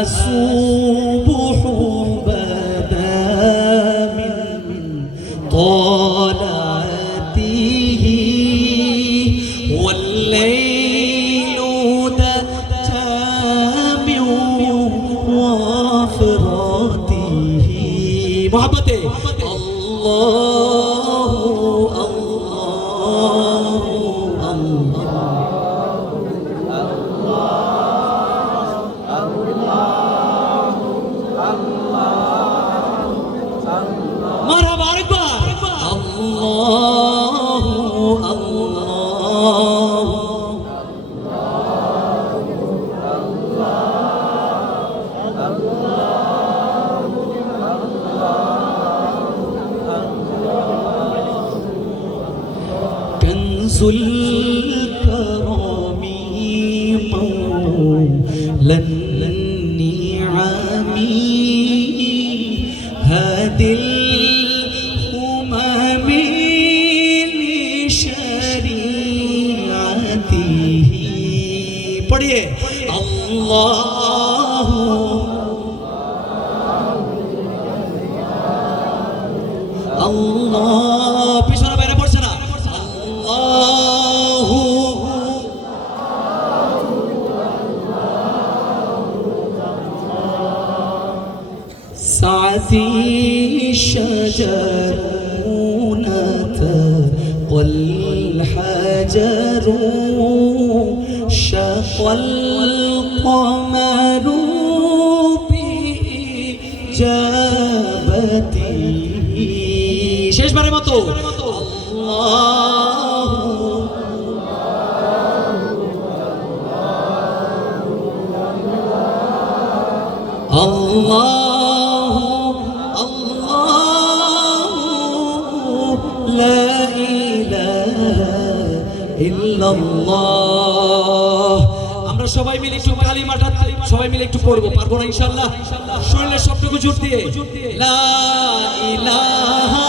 الصبح بدا من طلعته والليل دجى من وفراته محبته الله الله. شمس الكرم قولا النعم هذه الأمم لشريعته. الله الله سعتي الشجر نتقى الحجر شق القمر بإجابته শেষবারের মতো আল্লাহু الله আমরা সবাই মিলে একটু কালিমাটা, সবাই মিলে একটু পড়ব, পারব না ইনশাল্লাহ শরীরের সবটুকু জোর দিয়ে। লা ইলাহা